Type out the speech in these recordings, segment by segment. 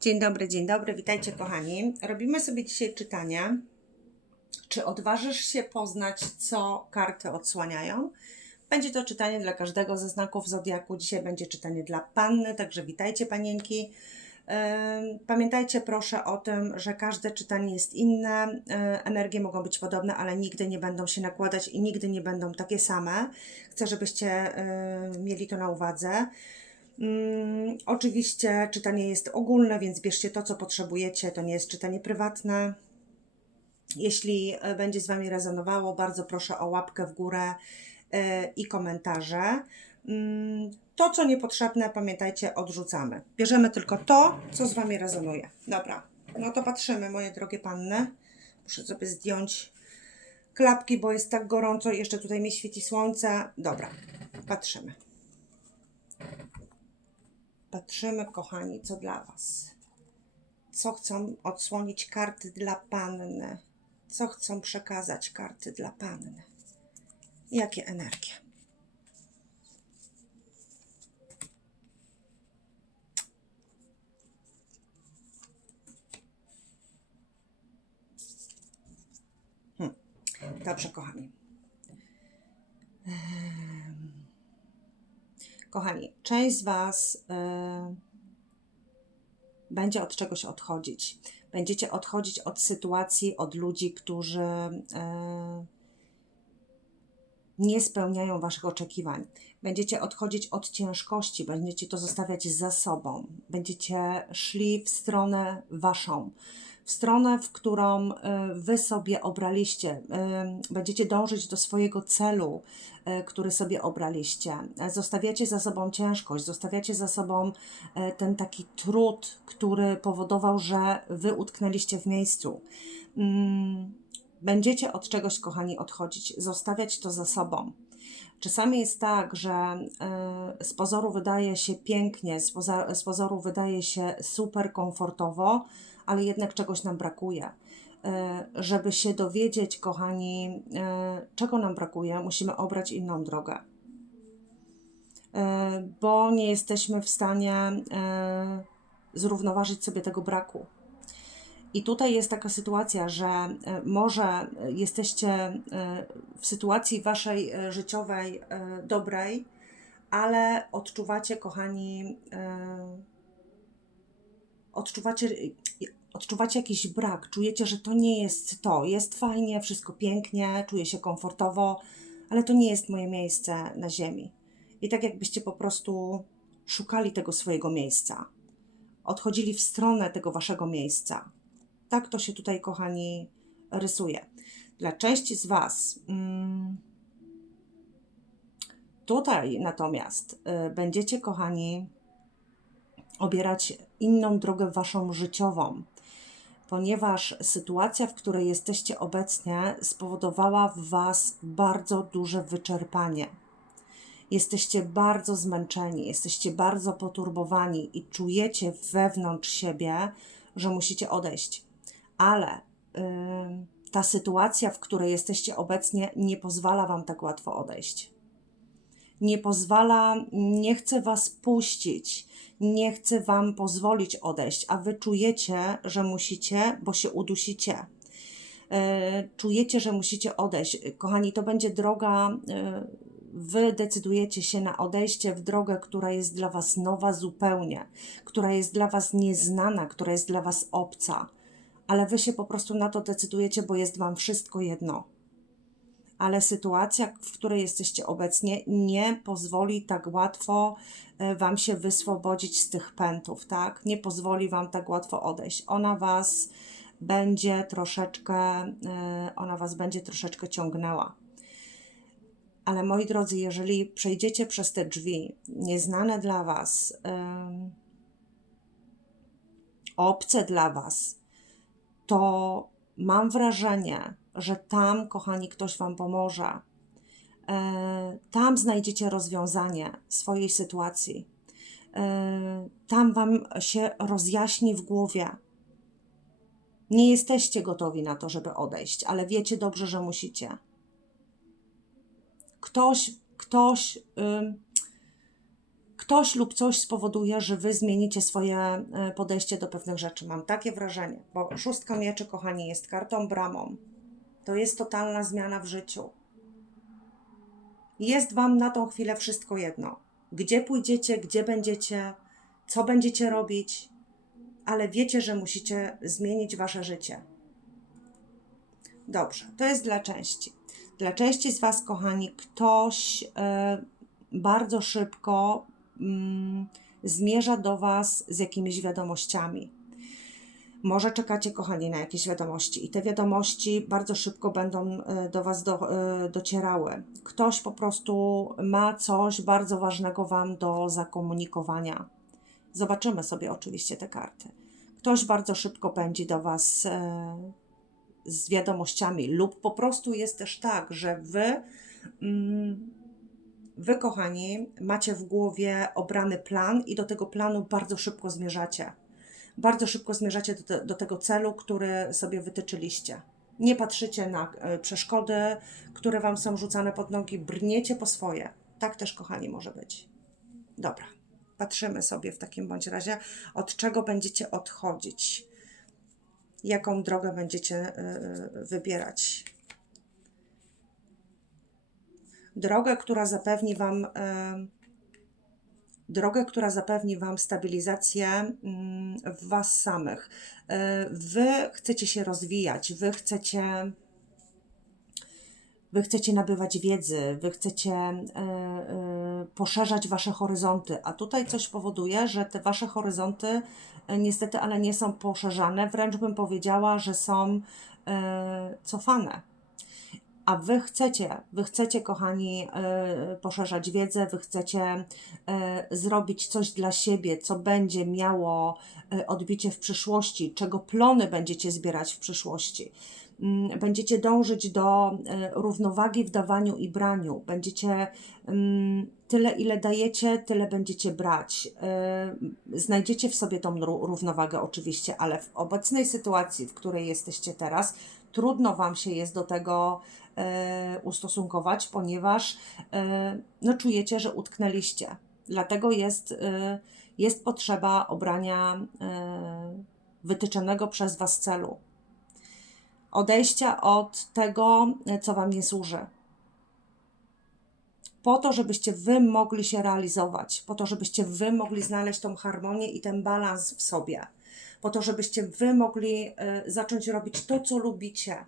Dzień dobry, dzień dobry, witajcie kochani. Robimy sobie dzisiaj czytanie. Czy odważysz się poznać, co karty odsłaniają? Będzie to czytanie dla każdego ze znaków zodiaku. Dzisiaj będzie czytanie dla panny, także witajcie panienki. Pamiętajcie proszę o tym, że każde czytanie jest inne, y, energie mogą być podobne, ale nigdy nie będą się nakładać i nigdy nie będą takie same. Chcę, żebyście y, mieli to na uwadze. Mm, oczywiście czytanie jest ogólne, więc bierzcie to, co potrzebujecie. To nie jest czytanie prywatne. Jeśli e, będzie z Wami rezonowało, bardzo proszę o łapkę w górę e, i komentarze. Mm, To, co niepotrzebne, pamiętajcie, odrzucamy. Bierzemy tylko to, co z Wami rezonuje. Dobra, no to patrzymy, moje drogie panny. Muszę sobie zdjąć klapki, bo jest tak gorąco jeszcze tutaj mi świeci słońce. Dobra, patrzymy. Patrzymy, kochani, co dla Was. Co chcą odsłonić karty dla panny? Co chcą przekazać karty dla panny? Jakie energie? Hmm. Dobrze, kochani. Em, Kochani, część z Was y, będzie od czegoś odchodzić. Będziecie odchodzić od sytuacji, od ludzi, którzy y, nie spełniają Waszych oczekiwań. Będziecie odchodzić od ciężkości, będziecie to zostawiać za sobą. Będziecie szli w stronę Waszą, w stronę, w którą y, Wy sobie obraliście. Y, Będziecie dążyć do swojego celu, y, który sobie obraliście. Zostawiacie za sobą ciężkość, zostawiacie za sobą ten taki trud, który powodował, że Wy utknęliście w miejscu. Mm, Będziecie od czegoś, kochani, odchodzić, zostawiać to za sobą. Czasami jest tak, że z pozoru wydaje się pięknie, z, z pozoru wydaje się super komfortowo, ale jednak czegoś nam brakuje. Y, Żeby się dowiedzieć, kochani, y, czego nam brakuje, musimy obrać inną drogę. Y, Bo nie jesteśmy w stanie zrównoważyć sobie tego braku. I tutaj jest taka sytuacja, że e, może e, jesteście e, w sytuacji waszej e, życiowej e, dobrej, ale odczuwacie, kochani, e, odczuwacie, odczuwacie jakiś brak, czujecie, że to nie jest to. Jest fajnie, wszystko pięknie, czuję się komfortowo, ale to nie jest moje miejsce na ziemi. I tak jakbyście po prostu szukali tego swojego miejsca, odchodzili w stronę tego waszego miejsca. Tak to się tutaj, kochani, rysuje. Dla części z Was mm, tutaj natomiast y, będziecie, kochani, obierać inną drogę Waszą życiową, ponieważ sytuacja, w której jesteście obecnie, spowodowała w Was bardzo duże wyczerpanie. Jesteście bardzo zmęczeni, jesteście bardzo poturbowani i czujecie wewnątrz siebie, że musicie odejść ale y, ta sytuacja, w której jesteście obecnie, nie pozwala Wam tak łatwo odejść. Nie pozwala, nie chce Was puścić, nie chce Wam pozwolić odejść, a Wy czujecie, że musicie, bo się udusicie. Y, czujecie, że musicie odejść. Kochani, to będzie droga. y, Wy decydujecie się na odejście w drogę, która jest dla Was nowa zupełnie, która jest dla Was nieznana, która jest dla Was obca ale wy się po prostu na to decydujecie, bo jest wam wszystko jedno. Ale sytuacja, w której jesteście obecnie, nie pozwoli tak łatwo e, wam się wyswobodzić z tych pętów, tak? Nie pozwoli wam tak łatwo odejść. Ona was będzie troszeczkę, e, ona was będzie troszeczkę ciągnęła. Ale moi drodzy, jeżeli przejdziecie przez te drzwi nieznane dla was, em, obce dla was, to mam wrażenie, że tam, kochani, ktoś Wam pomoże. E, Tam znajdziecie rozwiązanie swojej sytuacji. E, Tam Wam się rozjaśni w głowie. Nie jesteście gotowi na to, żeby odejść, ale wiecie dobrze, że musicie. Ktoś, ktoś, ktoś lub coś spowoduje, że wy zmienicie swoje e, podejście do pewnych rzeczy. Mam takie wrażenie, bo szóstka mieczy, kochani, jest kartą bramą. To jest totalna zmiana w życiu. Jest wam na tą chwilę wszystko jedno. Gdzie pójdziecie, gdzie będziecie, co będziecie robić, ale wiecie, że musicie zmienić wasze życie. Dobrze, to jest dla części. Dla części z Was, kochani, ktoś e, bardzo szybko mm, zmierza do Was z jakimiś wiadomościami. Może czekacie, kochani, na jakieś wiadomości, i te wiadomości bardzo szybko będą e, do Was do, e, docierały. Ktoś po prostu ma coś bardzo ważnego Wam do zakomunikowania. Zobaczymy sobie oczywiście te karty. Ktoś bardzo szybko pędzi do Was e, z wiadomościami, lub po prostu jest też tak, że Wy. Mm, Wy, kochani, macie w głowie obrany plan i do tego planu bardzo szybko zmierzacie. Bardzo szybko zmierzacie do, te, do tego celu, który sobie wytyczyliście. Nie patrzycie na e, przeszkody, które Wam są rzucane pod nogi, brniecie po swoje. Tak też, kochani, może być. Dobra, patrzymy sobie w takim bądź razie, od czego będziecie odchodzić, jaką drogę będziecie y, wybierać drogę, która zapewni Wam drogę, która zapewni Wam stabilizację mm, w Was samych. Y, wy chcecie się rozwijać, Wy chcecie Wy chcecie nabywać wiedzy, Wy chcecie y, y, poszerzać Wasze horyzonty, a tutaj coś powoduje, że te Wasze horyzonty y, niestety, ale nie są poszerzane, wręcz bym powiedziała, że są y, cofane a wy chcecie, wy chcecie, kochani, y, poszerzać wiedzę, wy chcecie y, zrobić coś dla siebie, co będzie miało y, odbicie w przyszłości, czego plony będziecie zbierać w przyszłości. Mm, będziecie dążyć do równowagi w dawaniu i braniu. Będziecie mm, tyle, ile dajecie, tyle będziecie brać. Znajdziecie w sobie tą równowagę, oczywiście, ale w obecnej sytuacji, w której jesteście teraz, trudno Wam się jest do tego ustosunkować, ponieważ e, no, czujecie, że utknęliście. Dlatego jest, e, jest potrzeba obrania e, wytyczonego przez Was celu. Odejścia od tego, co Wam nie służy. Po to, żebyście Wy mogli się realizować, po to, żebyście Wy mogli znaleźć tą harmonię i ten balans w sobie po to, żebyście Wy mogli zacząć robić to, co lubicie.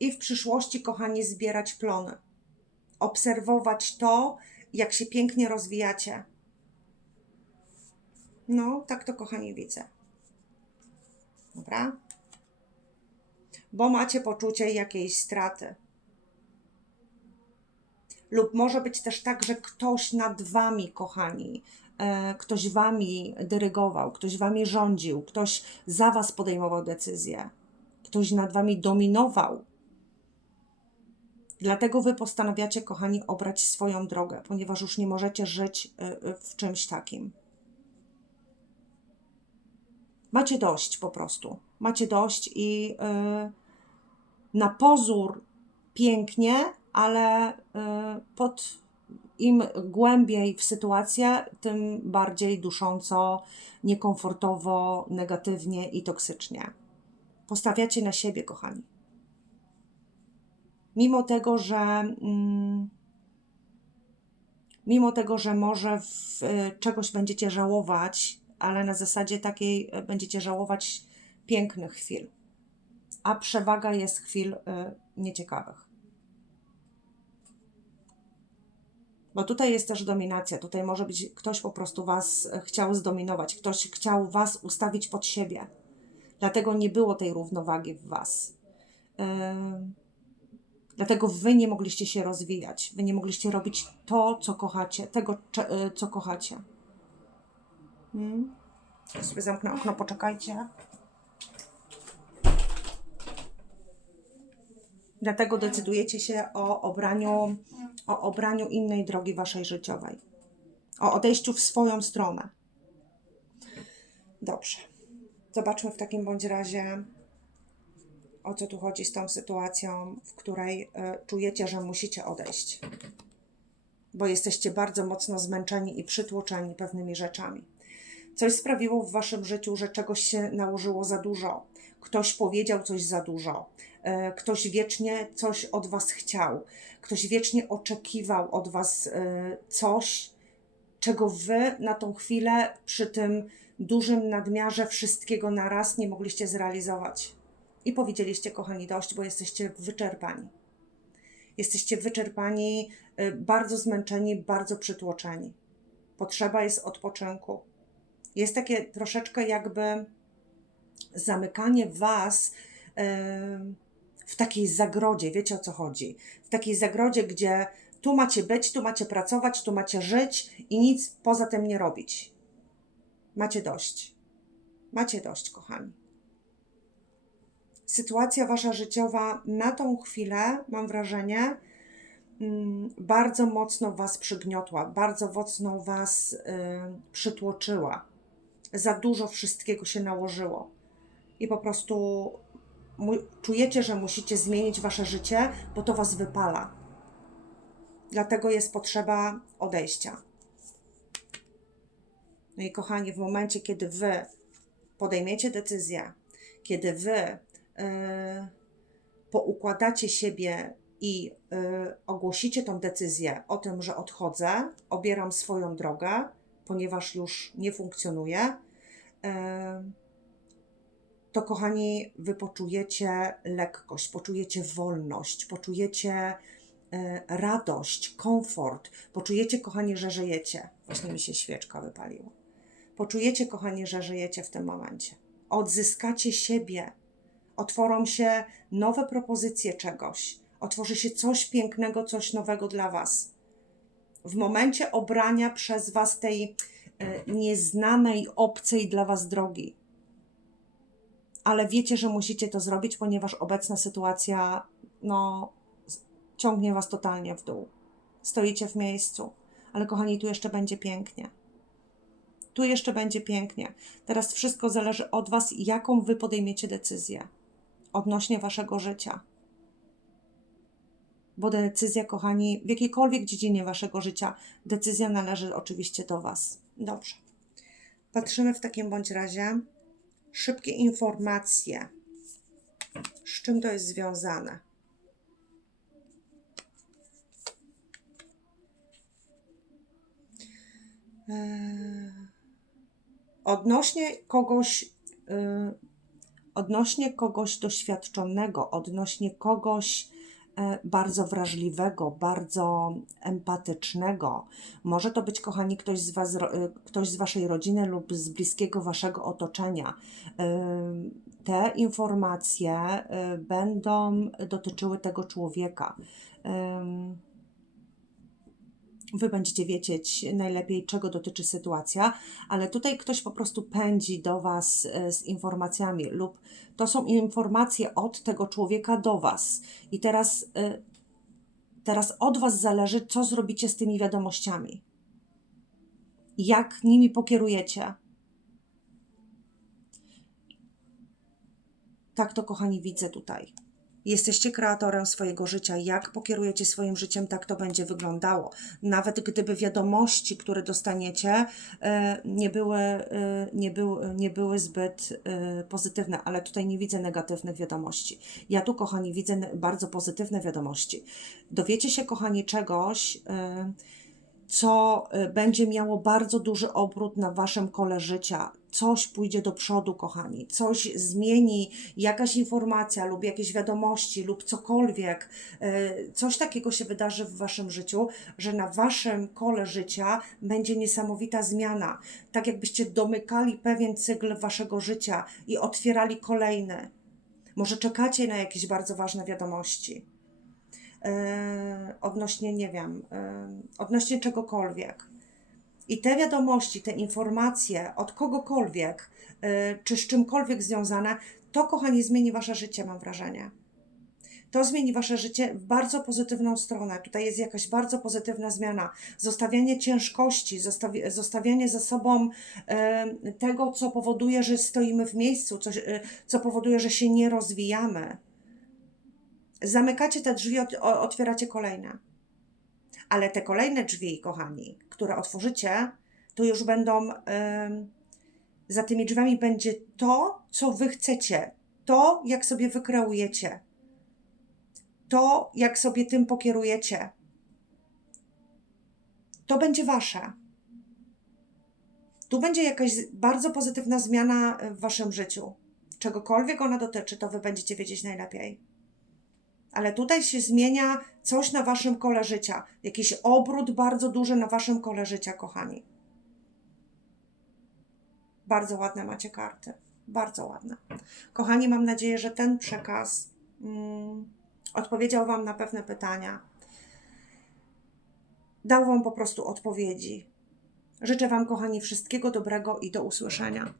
I w przyszłości, kochani, zbierać plony. Obserwować to, jak się pięknie rozwijacie. No, tak to, kochani, widzę. Dobra? Bo macie poczucie jakiejś straty. Lub może być też tak, że ktoś nad wami, kochani, E, ktoś wami dyrygował, ktoś wami rządził, ktoś za was podejmował decyzje, ktoś nad wami dominował. Dlatego wy postanawiacie, kochani, obrać swoją drogę, ponieważ już nie możecie żyć e, e, w czymś takim. Macie dość po prostu. Macie dość i yy, na pozór pięknie, ale pod im głębiej w sytuację, tym bardziej dusząco, niekomfortowo, negatywnie i toksycznie. Postawiacie na siebie, kochani. Mimo tego, że mm, mimo tego, że może w, y, czegoś będziecie żałować, ale na zasadzie takiej y, będziecie żałować pięknych chwil, a przewaga jest chwil y, nieciekawych. Bo tutaj jest też dominacja, tutaj może być ktoś po prostu Was e, chciał zdominować, ktoś chciał Was ustawić pod siebie. Dlatego nie było tej równowagi w Was. Yy, dlatego Wy nie mogliście się rozwijać, Wy nie mogliście robić to, co kochacie, tego, e, co kochacie. Hmm? Ja sobie zamknę okno, poczekajcie. Dlatego decydujecie się o obraniu, o obraniu innej drogi waszej życiowej. O odejściu w swoją stronę. Dobrze. Zobaczmy w takim bądź razie, o co tu chodzi z tą sytuacją, w której y, czujecie, że musicie odejść. bo jesteście bardzo mocno zmęczeni i przytłoczeni pewnymi rzeczami. Coś sprawiło w waszym życiu, że czegoś się nałożyło za dużo. Ktoś powiedział coś za dużo. E, Ktoś wiecznie coś od was chciał. Ktoś wiecznie oczekiwał od was e, coś, czego wy na tą chwilę przy tym dużym nadmiarze wszystkiego na raz nie mogliście zrealizować. I powiedzieliście, kochani, dość, bo jesteście wyczerpani. Jesteście wyczerpani, y, bardzo zmęczeni, bardzo przytłoczeni. Potrzeba jest odpoczynku. Jest takie troszeczkę jakby zamykanie was y, w takiej zagrodzie, wiecie o co chodzi? W takiej zagrodzie, gdzie tu macie być, tu macie pracować, tu macie żyć i nic poza tym nie robić. Macie dość. Macie dość, kochani. Sytuacja wasza życiowa na tą chwilę, mam wrażenie, mm, bardzo mocno was przygniotła, bardzo mocno was y, przytłoczyła. Za dużo wszystkiego się nałożyło. I po prostu czujecie, że musicie zmienić wasze życie, bo to was wypala. Dlatego jest potrzeba odejścia. No i kochani, w momencie, kiedy wy podejmiecie decyzję, kiedy wy poukładacie siebie i y, ogłosicie tą decyzję o tym, że odchodzę, obieram swoją drogę, ponieważ już nie funkcjonuję, y, to kochani, wy poczujecie lekkość, poczujecie wolność, poczujecie radość, komfort, poczujecie, kochani, że żyjecie. Właśnie mi się świeczka wypaliła. Poczujecie, kochani, że żyjecie w tym momencie. Odzyskacie siebie. Otworzą się nowe propozycje czegoś. Otworzy się coś pięknego, coś nowego dla Was. W momencie obrania przez Was tej e, nieznanej, obcej dla Was drogi. Ale wiecie, że musicie to zrobić, ponieważ obecna sytuacja no, ciągnie Was totalnie w dół. Stoicie w miejscu. Ale kochani, tu jeszcze będzie pięknie. Tu jeszcze będzie pięknie. Teraz wszystko zależy od Was, jaką Wy podejmiecie decyzję odnośnie Waszego życia. Bo decyzja, kochani, w jakiejkolwiek dziedzinie Waszego życia, decyzja należy oczywiście do Was. Dobrze. Patrzymy w takim bądź razie. Szybkie informacje. Z czym to jest związane? Eee, odnośnie kogoś, yy, odnośnie kogoś doświadczonego, odnośnie kogoś e, bardzo wrażliwego, bardzo empatycznego. Może to być, kochani, ktoś z, was, e, ktoś z Waszej rodziny lub z bliskiego Waszego otoczenia. Yy, te informacje będą dotyczyły tego człowieka. Wy będziecie wiedzieć najlepiej, czego dotyczy sytuacja, ale tutaj ktoś po prostu pędzi do Was e, z informacjami, lub to są informacje od tego człowieka do Was. I teraz, e, teraz od Was zależy, co zrobicie z tymi wiadomościami. Jak nimi pokierujecie. Tak to, kochani, widzę tutaj. Jesteście kreatorem swojego życia. Jak pokierujecie swoim życiem, tak to będzie wyglądało. Nawet gdyby wiadomości, które dostaniecie, e, nie były, e, nie były, nie były zbyt e, pozytywne, ale tutaj nie widzę negatywnych wiadomości. Ja tu, kochani, widzę bardzo pozytywne wiadomości. Dowiecie się, kochani, czegoś co będzie miało bardzo duży obrót na waszym kole życia coś pójdzie do przodu, kochani, coś zmieni, jakaś informacja lub jakieś wiadomości lub cokolwiek, e, coś takiego się wydarzy w waszym życiu, że na waszym kole życia będzie niesamowita zmiana. Tak jakbyście domykali pewien cykl waszego życia i otwierali kolejny. Może czekacie na jakieś bardzo ważne wiadomości. Yy, odnośnie, nie wiem, yy, odnośnie czegokolwiek i te wiadomości, te informacje od kogokolwiek, yy, czy z czymkolwiek związane, to, kochani, zmieni wasze życie, mam wrażenie. To zmieni wasze życie w bardzo pozytywną stronę. Tutaj jest jakaś bardzo pozytywna zmiana. Zostawianie ciężkości, zostawi zostawianie za sobą yy, tego, co powoduje, że stoimy w miejscu, co, yy, co powoduje, że się nie rozwijamy. Zamykacie te drzwi, otwieracie kolejne Ale te kolejne drzwi, kochani, które otworzycie, to już będą. za tymi drzwiami będzie to, co wy chcecie, to, jak sobie wykreujecie, to, jak sobie tym pokierujecie. To będzie wasze. Tu będzie jakaś bardzo pozytywna zmiana w waszym życiu. Czegokolwiek ona dotyczy, to wy będziecie wiedzieć najlepiej. Ale tutaj się zmienia coś na waszym kole życia. Jakiś obrót bardzo duży na waszym kole życia, kochani. Bardzo ładne macie karty. Bardzo ładne. Kochani, mam nadzieję, że ten przekaz mm, odpowiedział Wam na pewne pytania. Dał Wam po prostu odpowiedzi. Życzę Wam, kochani, wszystkiego dobrego i do usłyszenia.